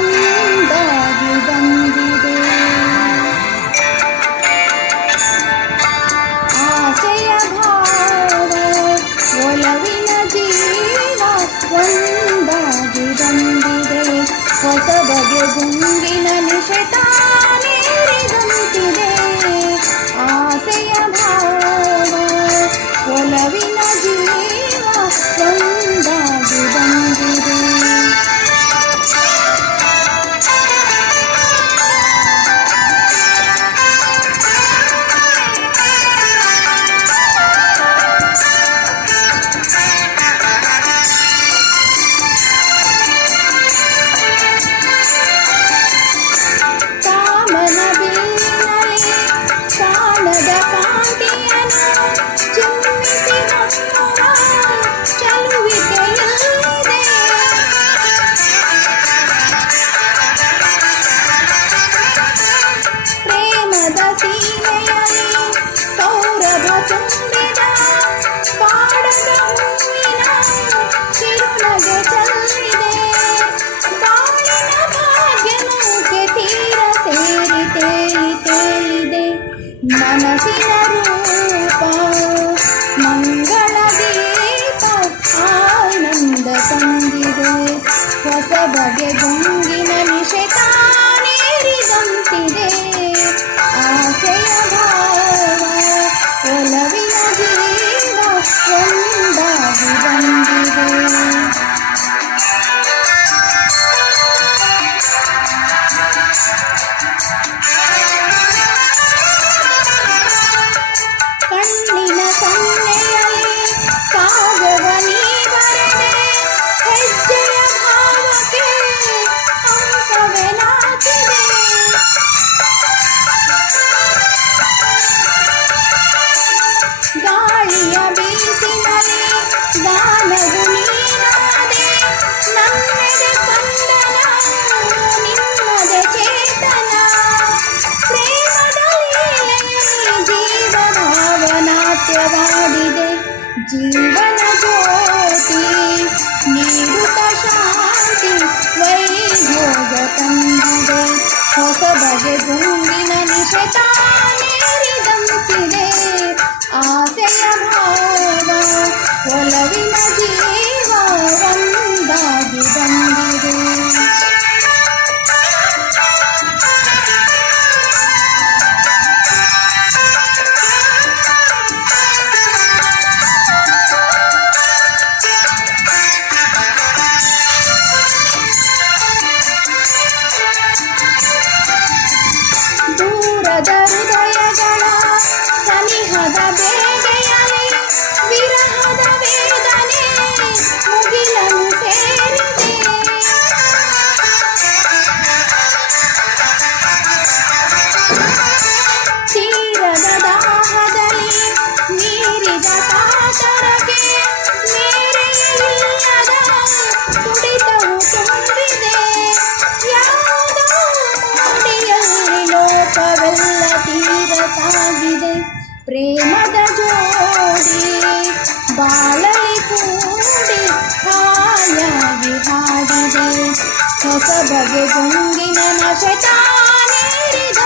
ಒಂದಾಗಿ ಬಂದಿದೆ. ಆಸೆಯ ಭಾವ ಒಲವಿನ ಜೀವ ಒಂದಾಗಿ ಬಂದಿದೆ. ಹೊಸ ಬಗೆ ಗುಂಗಿನ ನಿಶೆ ತಾನೇರಿದಂತಿದೆ. ಆಸೆಯ ಭಾವ ಒಲವಿನ ಜೀವ ಒಂದಾಗಿ ಬಂದಿದೆ. ಮನಸ್ಸಿನ ರೂಪ ಮಂಗಳ ದೀಪ ಆನಂದ ತಂದಿದೆ. ಹೊಸ ಬಗೆ ಗುಂಗಿನ ನಿಶೆ ತಾನೇರಿದಂತಿದೆ. ಆಸೆಯ ಭಾವ ಒಲವಿನ ಜೀವ ಒಂದಾಗಿ ಬಂದಿದೆ. ಕಣ್ಣಿನ ಸನ್ನೆಯಲ್ಲಿ ಕಾವ್ಯವ ನೀ ಬರೆದೆ. ಹೆಜ್ಜೆಯ ಭಾವಕ್ಕೆ ಹಂಸವೇ ನಾಚಿದೆ. ಗಾಳಿಯ ಬೀಸಿನಲ್ಲಿ ಗಾನವು ನೀನಾದೆ. ನನ್ನೆದೆ ಸ್ಪಂದನ ನಿನ್ನದೆ ಚೇತನ. ಪ್ರೇಮದ ಲೀಲೆಯಲ್ಲಿ ಜೀವ ಭಾವನಾಟ್ಯವಾಡಿದೆ. ಜೀವನ ಜ್ಯೋತಿ ನೀಡುತ್ತ ಶಾಂತಿ ವೈಭೋಗ ತಂದಿದೆ. ಹೊಸ ಬಗೆ ಗುಂಗಿನ ನಿಶೆ ತಾನೇರಿದಂತಿದೆ. ಆಸೆಯ ಭಾವ ಒಲವಿನ ಜೀವ ಒಂದಾಗಿ ಬಂದಿದೆ. ದೂರದ ಹೃದಯಗಳ ಸನಿಹದ ಬೇಗೆಯಲಿ ವಿರಹದ ವೇದನೆ ಮುಗಿಲನ್ನು ಸೇರಿದೆ. ತೀರದ ದಾಹದಲ್ಲಿ ನೀರಿದ ಕಾತರಕ್ಕೆ ಮೇರೆಯಿಲ್ಲದ ತುಡಿತವು ತುಂಬಿದೆ. ಯಾವುದೋ ಮೋಡಿಯಲ್ಲಿ ಲೋಕವೆಲ್ಲ ತೀರ ಸಾಗಿದೆ. ಪ್ರೇಮದ ಜೋಡಿ ಬಾಳಲಿ ಕೂಡಿ ಹಾಯಾಗಿ ಹಾಡಿದೆ. ಹೊಸ ಬಗೆ ಗುಂಗಿನ ನಶೆ ತಾನೇರಿದೆ.